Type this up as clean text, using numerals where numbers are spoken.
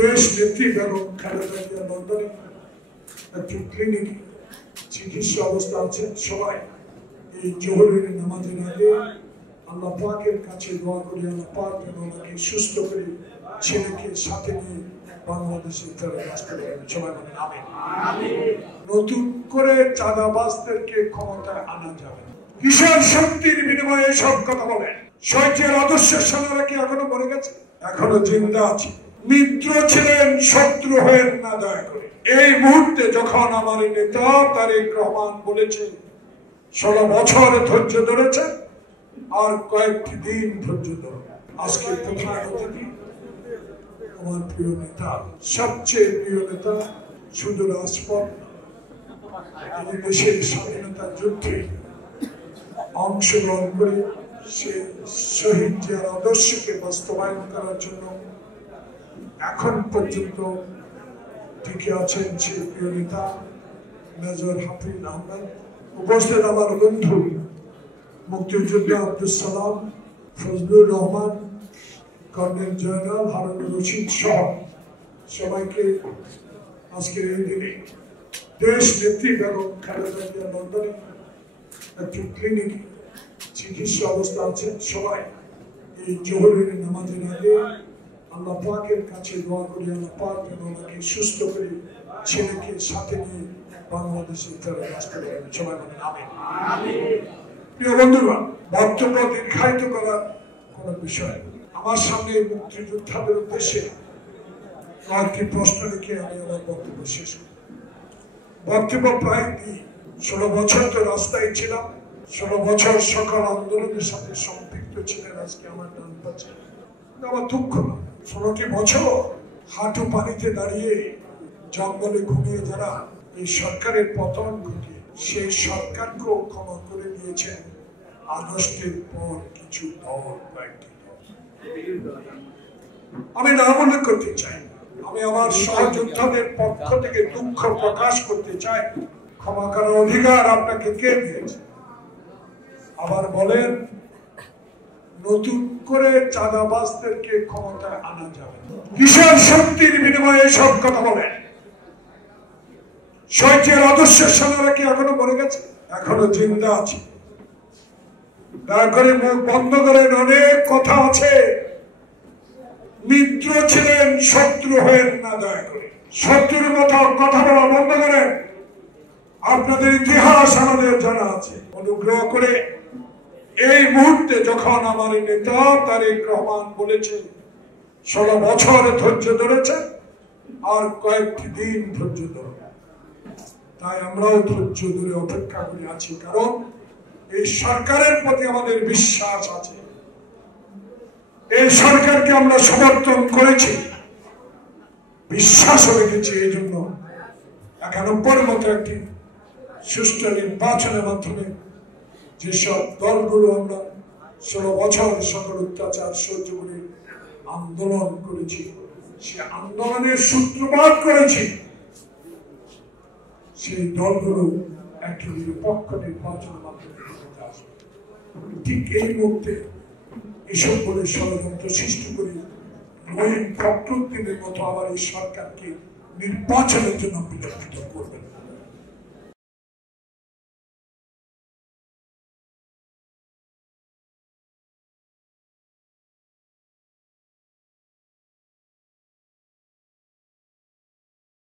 দেশ নেত্রী বেগম খালেদা জিয়া লন্ডনে একটি ক্লিনিকে চিকিৎসা অবস্থা আছেন। সবাই এই জোহরের নামাজের আগে আল্লাহ পাকের কাছে দোয়া করি, আল্লাহ পাক যেন ওনাকে সুস্থ করে ছেলেকে সাথে নিয়ে বাংলাদেশে ফেরত আসতে পারেন। সবাই বলেন আমিন। নতুন করে চাঁদাবাজদেরকে ক্ষমতায় আনা যাবে না। কিসের শক্তির বিনিময়ে সব কথা বলেন? শহীদের আদর্শের সামনে কি এখনো মরে গেছে? এখনো জিন্দা আছে। মিত্র ছিলেন, শত্রু হয়ে না দয়া করে। এই মুহূর্তে যখন আমার নেতা তারেক রহমান বলেছে 16 বছর ধৈর্য ধরেছে, আর কয়েকটি দিন ধৈর্য ধরে। আজকে প্রধান অতিথি আমার প্রিয় নেতা, সবচেয়ে প্রিয় নেতা, শুধু রাজপথ তিনি দেশের স্বাধীনতার যুদ্ধে অংশগ্রহণ করে সে শহীদ জিয়ার আদর্শকে বাস্তবায়ন করার জন্য এখন পর্যন্ত টিকে আছেন সেই প্রিয় নেতা মেজর হাফিজ আহমেদ। উপস্থিত আমার বন্ধু মুক্তিযোদ্ধা আব্দুল সালাম, ফজলুর রহমান, কর্নেল জয়নাল, হারুন রশিদ সহ সবাইকে আজকের এই দিনে দেশ নেত্রী বেগম খালেদা জিয়া লন্ডনে একটি ক্লিনিকে চিকিৎসা অবস্থা আছেন। সবাই এই জোহরের নামাজের আগে আল্লাহ পাকের কাছে দোয়া করি, আল্লাহ পাক যেন ওনাকে সুস্থ করে ছেলেকে সাথে নিয়ে বাংলাদেশে ফেরত আসতে পারেন। সবাই বলেন আমিন। প্রিয় বন্ধুগণ, বক্তব্য দীর্ঘায়িত করার কোন বিষয়, আমার সামনে মুক্তিযোদ্ধাদের উদ্দেশ্যে কয়েকটি প্রশ্ন রেখে আমি আমার বক্তব্য শেষ করি। বক্তব্য প্রায় 16 বছর তো রাস্তায় ছিলাম, 16 বছর সকল আন্দোলনের সাথে সম্পৃক্ত ছিলেন। আজকে আমার ডান পাচ্ছে আমার দুঃখ না। 16টি বছর হাঁটু পানিতে দাঁড়িয়ে জঙ্গলে ঘুমিয়ে যারা এই সরকারের পতন ঘটিয়ে সেই সরকারকেও ক্ষমা করে দিয়েছেন আগস্টের পর কিছু দল, কয়েকটি দল। আমি নাম উল্লেখ করতে চাই, আমি আমার সহযোদ্ধাদের পক্ষ থেকে দুঃখ প্রকাশ করতে চাই। ক্ষমা করার অধিকার আপনাকে কে দিয়েছে? আবার বলেন নতুন করে চাঁদাবাজদেরকে ক্ষমতায় আনা যাবে। কিসের শক্তির বিনিময়ে সব কথা বলেন? শহীদের আদর্শের সামনে কি এখনো মরে গেছে? এখনো জিন্দা আছে। দয়া করে মুখ বন্ধ করেন, অনেক কথা আছে। মিত্র ছিলেন, শত্রু হয়ে না দয়া করে। শত্রুর মতো কথা বলা বন্ধ করেন। আপনাদের ইতিহাস আমাদের জানা আছে। অনুগ্রহ করে এই মুহূর্তে যখন আমার নেতা তারেক রহমান বলেছে 16 বছর ধৈর্য ধরেছে, আর কয়েকটি দিন ধৈর্য ধরে, তাই আমরাও ধৈর্য ধরে অপেক্ষা করে আছি। কারণ এই সরকারের প্রতি আমাদের বিশ্বাস আছে। এই সরকারকে আমরা সমর্থন করেছি, বিশ্বাসও রেখেছি। এই জন্য 91 মতো একটি সুষ্ঠু নির্বাচনের মাধ্যমে যেসব দলগুলো আমরা 16 বছর সকল অত্যাচার সহ্য করে আন্দোলন করেছি, সে আন্দোলনের সূত্রপাত করেছি, সেই দলগুলো একটি নিরপেক্ষ নির্বাচনের মাধ্যমে আসবে। ঠিক এই মুহূর্তে এসব বলে ষড়যন্ত্র সৃষ্টি করে নয় প্রকৃতির মতো আবার এই সরকারকে নির্বাচনের জন্য বিলম্বিত করবেন।